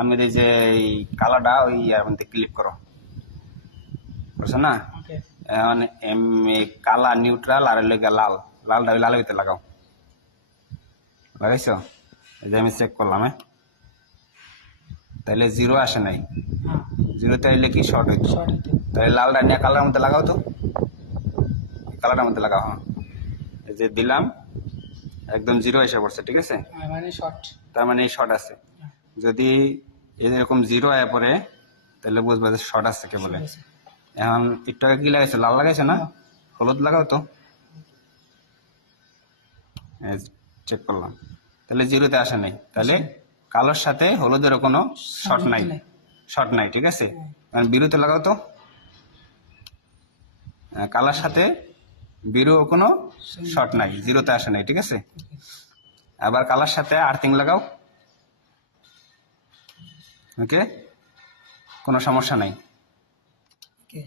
আমি এই যে এই কালারটা ওই মধ্যে ক্লিক করো, বুঝছো না? ওকে এখন কালা নিউট্রাল আর লেগে লাল, লালটা ওই লালের ভিতরে লাগাও। লাগাইছো? এই যে আমি চেক করলাম, তাহলে জিরো আসে নাই। হ্যাঁ জিরোতে আইলে কি শর্ট হইতো? শর্ট হইতো তাহলে লালটা নিয়ে কালারের মধ্যে লাগাও তো, কালারের মধ্যে লাগাও। হ্যাঁ, এই যে দিলাম, একদম জিরো এসে পড়ছে, ঠিক আছে? মানে শর্ট তার মানে এই শর্ট আছে। যদি এরকম জিরো আয়া পড়ে তাহলে বুঝবা যে শর্ট আছে কে বলে। এখন একটু আগে কি লাগাইছো? লাল লাগাইছো না? হলুদ লাগাও তো, চেক করলাম, তাহলে জিরোতে আসে নাই। তাহলে কালোর সাথে হলুদের কোনো শর্ট নাই, শর্ট নাই, ঠিক আছে? এখন বিরুতে লাগাও তো, কালার সাথে বিরু কোনো শর্ট নাই, জিরোতে আসে নাই, ঠিক আছে? আবার কালার সাথে আর্থিং লাগাও, ওকে, কোনো সমস্যা নাই। ওকে